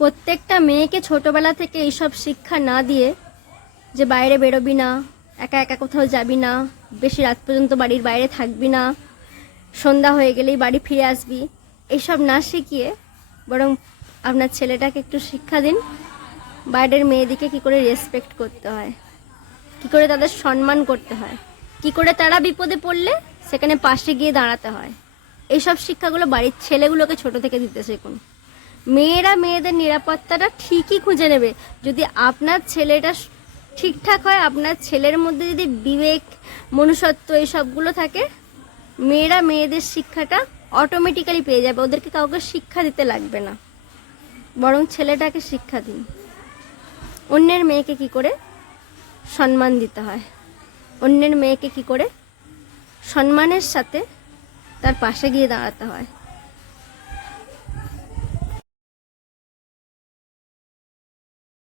প্রত্যেকটা মেয়েকে ছোটবেলা থেকে এইসব শিক্ষা না দিয়ে যে বাইরে বেরোবি না, একা একা কোথাও যাবি না, বেশি রাত পর্যন্ত বাড়ির বাইরে থাকবি না, সন্ধ্যা হয়ে গেলেই বাড়ি ফিরে আসবি, এইসব না শিখিয়ে বরং আপনার ছেলেটাকে একটু শিক্ষা দিন, বাইরের মেয়েদিকে কি করে রেসপেক্ট করতে হয়, কি করে তাদের সম্মান করতে হয়, কি করে তারা বিপদে পড়লে সেখানে পাশে গিয়ে দাঁড়াতে হয়, এইসব শিক্ষাগুলো বাড়ির ছেলেগুলোকে ছোট থেকে দিতে শিখুন। মেয়েরা মেয়েদের নিরাপত্তাটা ঠিকই খুঁজে নেবে। যদি আপনার ছেলেটা ঠিকঠাক হয়, আপনার ছেলের মধ্যে যদি বিবেক, মনুষ্যত্ব এইসবগুলো থাকে, মেয়েরা মেয়েদের শিক্ষাটা অটোমেটিক্যালি পেয়ে যাবে। ওদেরকে কাউকে শিক্ষা দিতে লাগবে না। বরং ছেলেটাকে শিক্ষা দিন। অন্যের মেয়েকে কি করে? সম্মান দিতে হয়। অন্যের মেয়েকে কি করে? সম্মানের সাথে তার পাশে গিয়ে দাঁড়াতে হয়।